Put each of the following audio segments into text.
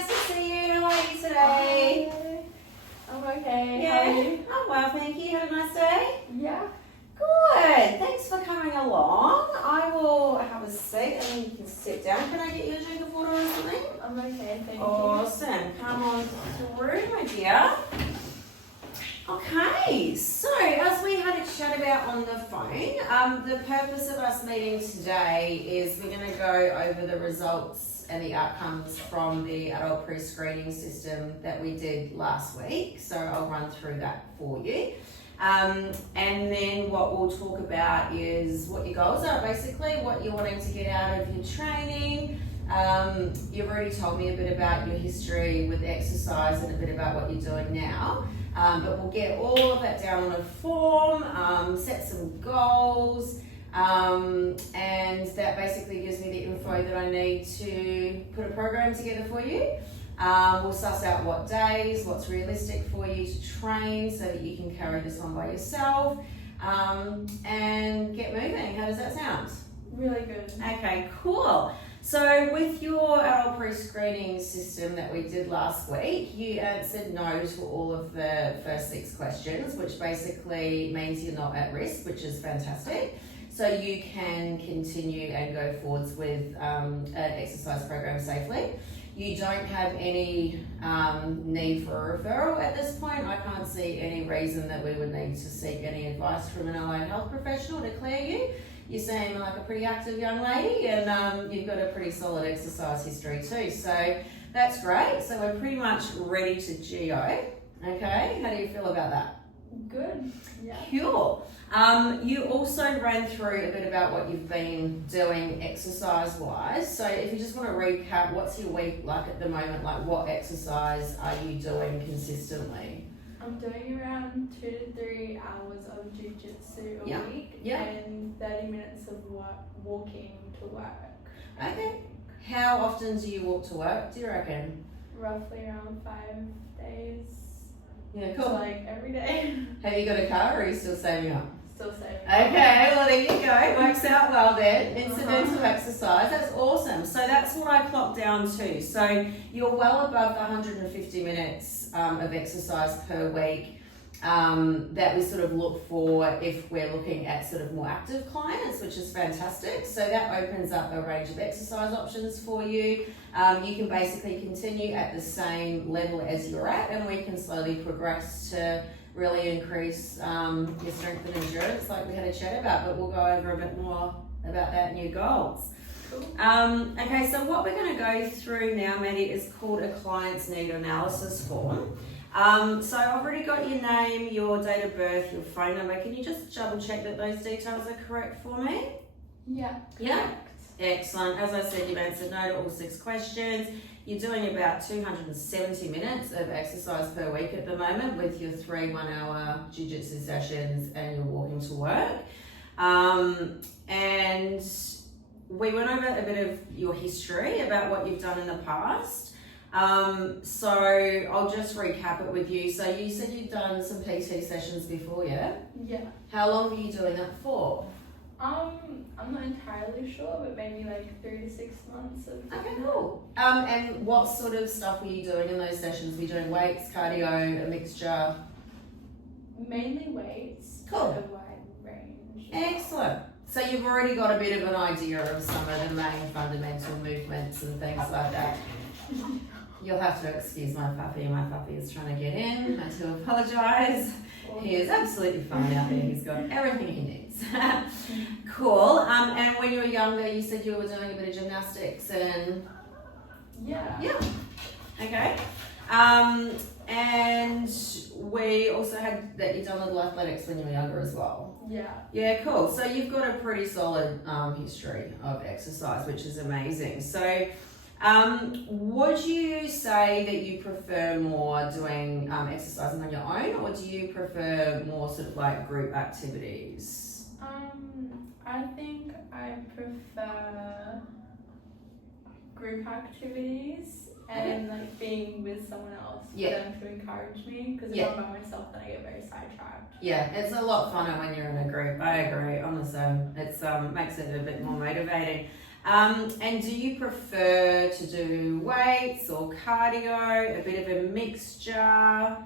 nice to see you. How are you today? Hi. I'm okay. Yeah. How are you? I'm well, thank you. Had a nice day? Yeah. Good. Thanks for coming along. I will have a seat and then you can sit down. Can I get you a drink of water or something? I'm okay, thank you. Awesome. Come on through, my dear. Okay, so as we had a chat about on the phone, the purpose of us meeting today is we're going to go over the results and the outcomes from the adult pre-screening system that we did last week. So I'll run through that for you. And then what we'll talk about is what your goals are, basically, what you're wanting to get out of your training. You've already told me a bit about your history with exercise and a bit about what you're doing now. But we'll get all of that down on a form, set some goals, and that basically gives me the info that I need to put a program together for you. We'll suss out what days, what's realistic for you to train so that you can carry this on by yourself, and get moving. How does that sound? Really good. Okay, cool. So with your adult pre-screening system that we did last week, you answered no to all of the first 6 questions, which basically means you're not at risk, which is fantastic. So you can continue and go forwards with an exercise program safely. You don't have any need for a referral at this point. I can't see any reason that we would need to seek any advice from an allied health professional to clear you. You seem like a pretty active young lady and you've got a pretty solid exercise history too. So that's great. So we're pretty much ready to GO. Okay, how do you feel about that? Good. Yeah. Cool. You also ran through a bit about what you've been doing exercise-wise. So if you just want to recap, what's your week like at the moment? Like what exercise are you doing consistently? I'm doing around 2 to 3 hours of jiu-jitsu a week and 30 minutes of walking to work. Okay. How often do you walk to work, do you reckon? Roughly around 5 days. Yeah, So like every day. Have you got a car or are you still saving up? Still saving. Okay, well there you go. Works out well then. Incidental exercise, that's awesome. So that's what I clocked down to. So you're well above the 150 minutes of exercise per week that we sort of look for if we're looking at sort of more active clients, which is fantastic. So that opens up a range of exercise options for you. You can basically continue at the same level as you're at and we can slowly progress to really increase your strength and endurance like we had a chat about, but we'll go over a bit more about that and your goals. Cool. Okay, so what we're going to go through now, Maddie, is called a client's need analysis form. So I've already got your name, your date of birth, your phone number. Can you just double check that those details are correct for me? Yeah. Yeah. Correct. Excellent. As I said, you've answered no to all 6 questions. You're doing about 270 minutes of exercise per week at the moment with your 3 1-hour jiu-jitsu sessions and your walking to work. And we went over a bit of your history about what you've done in the past. So I'll just recap it with you. So you said you've done some PT sessions before, yeah? Yeah. How long were you doing that for? I'm not entirely sure, but maybe like 3 to 6 months of. Okay, cool. And what sort of stuff were you doing in those sessions? Were you doing weights, cardio, a mixture? Mainly weights. Cool. A wide range. Excellent. So you've already got a bit of an idea of some of the main fundamental movements and things like that. You'll have to excuse my puppy. My puppy is trying to get in. I do apologise. He is absolutely fine out there. He's got everything he needs. Cool. And when you were younger, you said you were doing a bit of gymnastics and... Yeah. Okay. And we also had that you've done a little athletics when you were younger as well. Yeah. Yeah, cool. So you've got a pretty solid history of exercise, which is amazing. So would you say that you prefer more doing exercising on your own, or do you prefer more sort of like group activities? I think I prefer group activities and like being with someone else for them to encourage me, because if I'm by myself then I get very sidetracked. Yeah, it's a lot funner when you're in a group. I agree, honestly. It's makes it a bit more motivating. And do you prefer to do weights or cardio, a bit of a mixture?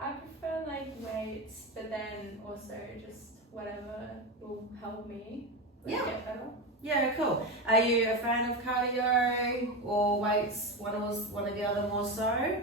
I prefer like weights, but then also just whatever will help me get better. Yeah, cool. Are you a fan of cardio or weights, one or the other more so?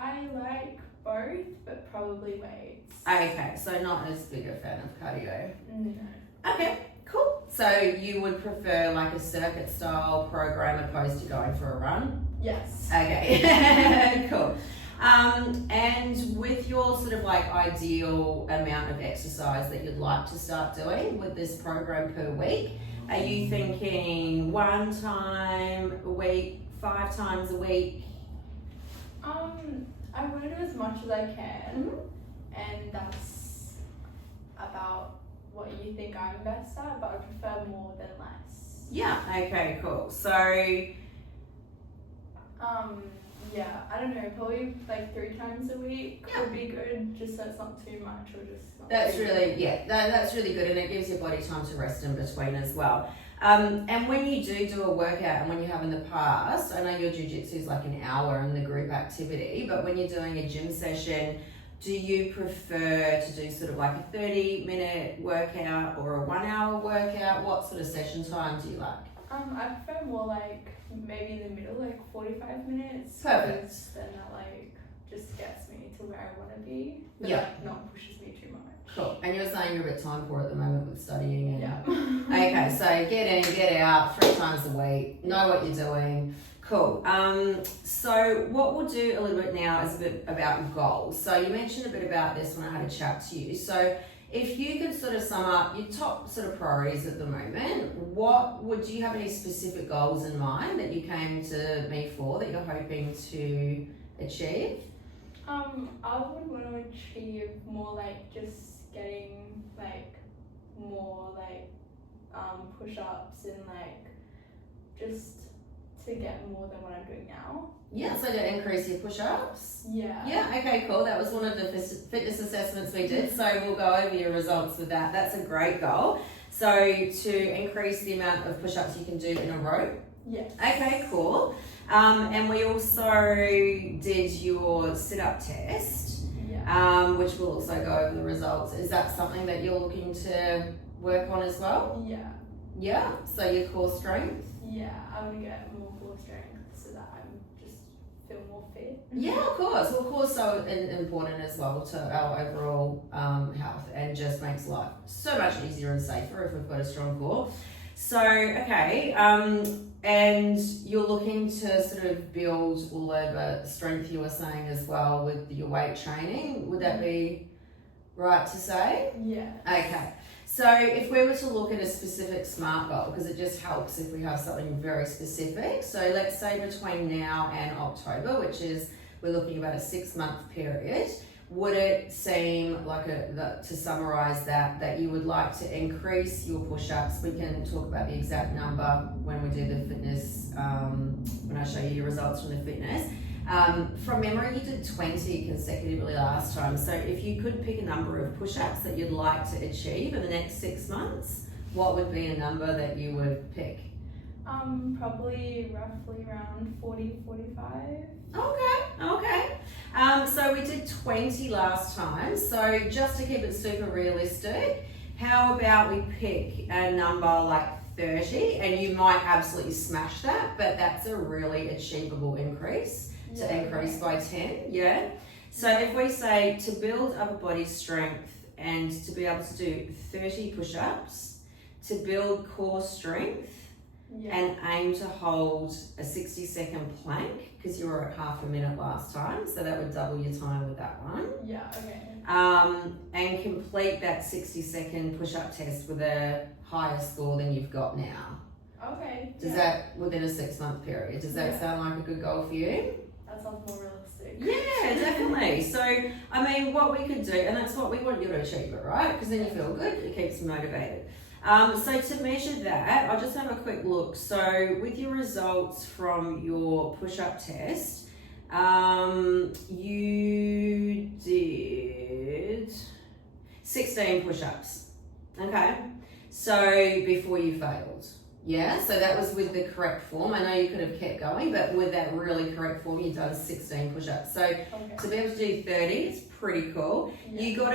I like both, but probably weights. Okay, so not as big a fan of cardio. No. Okay, cool. So you would prefer like a circuit style program opposed to going for a run? Yes. Okay, cool. And with your sort of like ideal amount of exercise that you'd like to start doing with this program per week, are you thinking 1 time a week, 5 times a week? I want to do as much as I can, and that's about what you think I'm best at, but I prefer more than less. Yeah, okay, cool. So, yeah, I don't know, probably like 3 times a week would be good, just so it's not too much or just not that's too really, that's really good, and it gives your body time to rest in between as well. And when you do a workout, and when you have in the past, I know your jiu-jitsu is like an hour in the group activity, but when you're doing a gym session, do you prefer to do sort of like a 30-minute workout or a 1 hour workout? What sort of session time do you like? I prefer more like maybe in the middle, like 45 minutes. Perfect. Because then that like just gets me to where I want to be, but Yeah. like not pushes me too much. Cool. And you're saying you're a bit time poor at the moment with studying and Yeah. Okay, so get in, get out 3 times a week, know what you're doing. Cool. So what we'll do a little bit now is a bit about goals. So you mentioned a bit about this when I had a chat to you. So if you could sort of sum up your top sort of priorities at the moment, do you have any specific goals in mind that you came to me for that you're hoping to achieve? I would want to achieve more like just getting like more like push-ups and like just to get more than what I'm doing now. Yeah, so to increase your push-ups? Yeah. Yeah, okay, cool. That was one of the fitness assessments we did, so we'll go over your results with that. That's a great goal. So to increase the amount of push-ups you can do in a row? Yes. Okay, cool. And we also did your sit-up test, which we'll also go over the results. Is that something that you're looking to work on as well? Yeah. Yeah, so your core strength? Yeah, I want to get more core strength so that I'm just feel more fit. Yeah, of course. Well, core is so important as well to our overall health, and just makes life so much easier and safer if we've got a strong core. So, okay, and you're looking to sort of build all over strength, you were saying as well, with your weight training. Would that be right to say? Yeah. Okay. So if we were to look at a specific SMART goal, because it just helps if we have something very specific. So let's say between now and October, which is, we're looking about a 6-month period, would it seem like to summarise that you would like to increase your push-ups? We can talk about the exact number when we do the fitness, when I show you your results from the fitness. From memory, you did 20 consecutively last time. So if you could pick a number of push-ups that you'd like to achieve in the next 6 months, what would be a number that you would pick? Probably roughly around 40, 45. Okay. So we did 20 last time. So just to keep it super realistic, how about we pick a number like 30, and you might absolutely smash that, but that's a really achievable increase. To increase by 10, yeah? So if we say to build upper body strength and to be able to do 30 push-ups, to build core strength, and aim to hold a 60-second plank, because you were at half a minute last time, so that would double your time with that one. Yeah, okay. And complete that 60-second push-up test with a higher score than you've got now. Okay. Does that, within a 6-month period, does that sound like a good goal for you? That sounds more realistic. Yeah, definitely. So, I mean, what we could do, and that's what we want you to achieve it, right? Because then you feel good, it keeps you motivated. So to measure that, I'll just have a quick look. So with your results from your push-up test, you did 16 push-ups. Okay. So before you failed. Yeah, so that was with the correct form. I know you could have kept going, but with that really correct form, you've done 16 push-ups. So to be able to do 30, it's pretty cool. Yeah. You got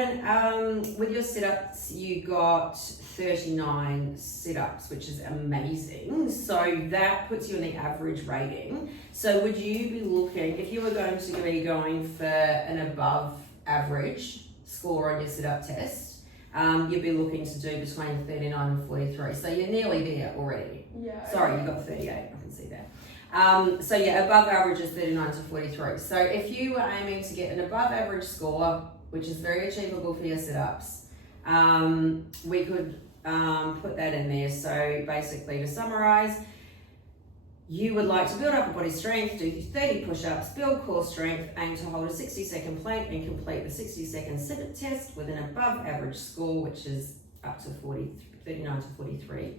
with your sit-ups, you got 39 sit-ups, which is amazing. So that puts you in the average rating. So would you be looking, if you were going to be going for an above average score on your sit-up test, you'd be looking to do between 39 and 43. So you're nearly there already. Yeah. Sorry, you got 38, I can see that. So yeah, above average is 39 to 43. So if you were aiming to get an above average score, which is very achievable for your sit-ups, we could put that in there. So basically, to summarize, you would like to build upper body strength, do 30 push-ups, build core strength, aim to hold a 60-second plank and complete the 60-second sit test with an above average score, which is up to 39 to 43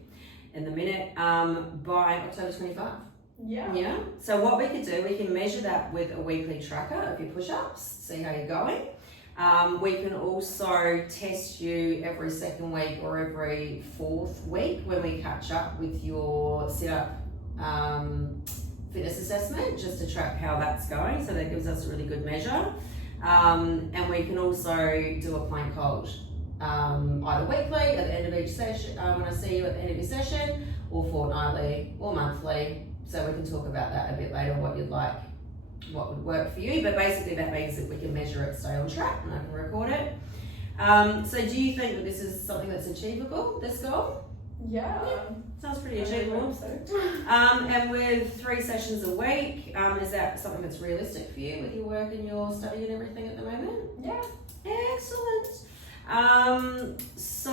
in the minute, by October 25. Yeah. So what we could do, we can measure that with a weekly tracker of your push-ups, see how you're going. We can also test you every second week or every fourth week when we catch up with your sit-up fitness assessment, just to track how that's going. So that gives us a really good measure. And we can also do a plank hold, either weekly at the end of each session, when I see you at the end of your session, or fortnightly or monthly. So we can talk about that a bit later, what you'd like, what would work for you. But basically that means that we can measure it, stay on track, and I can record it. So do you think that this is something that's achievable, this goal? Yeah. Sounds pretty achievable. And with 3 sessions a week, is that something that's realistic for you with your work and your study and everything at the moment? Yeah. Excellent. So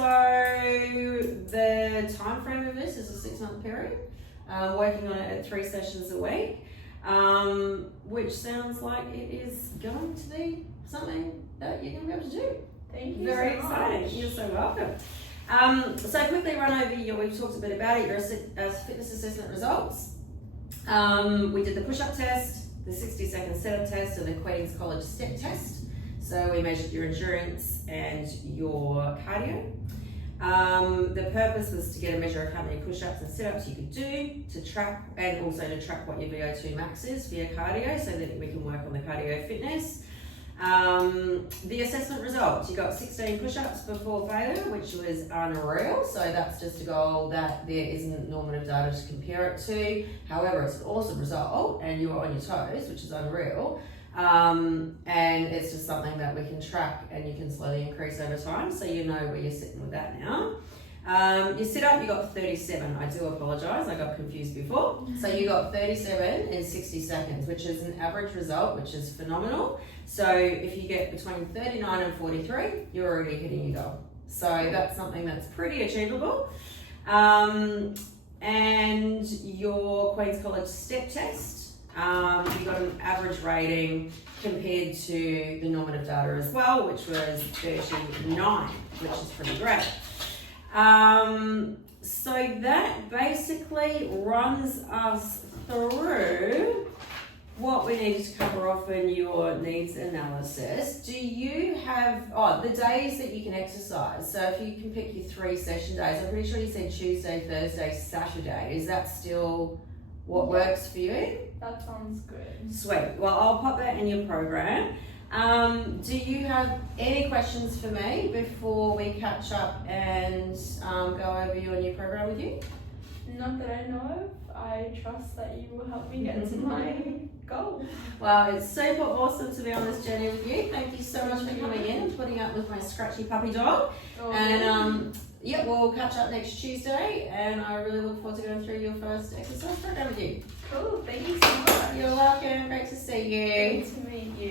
the time frame of this is a 6-month period, working on it at 3 sessions a week, which sounds like it is going to be something that you're going to be able to do. Thank you. Very so exciting. much. You're so welcome. So quickly run over we've talked a bit about it, your fitness assessment results. We did the push-up test, the 60-second sit-up test, and the Queen's College step test. So we measured your endurance and your cardio. The purpose was to get a measure of how many push-ups and sit-ups you could do, to track, and also to track what your VO2 max is for your cardio, so that we can work on the cardio fitness. The assessment results, you got 16 push-ups before failure, which was unreal. So that's just a goal that there isn't normative data to compare it to. However, it's an awesome result, and you are on your toes, which is unreal. And it's just something that we can track, and you can slowly increase over time, so you know where you're sitting with that now. Your sit-up, you got 37. I do apologise, I got confused before. So you got 37 in 60 seconds, which is an average result, which is phenomenal. So if you get between 39 and 43, you're already hitting your goal. So that's something that's pretty achievable. And your Queen's College step test, you got an average rating compared to the normative data as well, which was 39, which is pretty great. So that basically runs us through what we needed to cover off in your needs analysis. Do you have, the days that you can exercise? So if you can pick your 3 session days, I'm pretty sure you said Tuesday, Thursday, Saturday. Is that still what works for you? That sounds good. Sweet. Well, I'll pop that in your program. Do you have any questions for me before we catch up and go over your new program with you? Not that I know of. I trust that you will help me get to my goal. Well, it's super awesome to be on this journey with you. Thank you so much for coming in and putting up with my scratchy puppy dog. And we'll catch up next Tuesday, and I really look forward to going through your first exercise program with you. Cool, thank you so much. You're welcome. Great to see you. Great to meet you.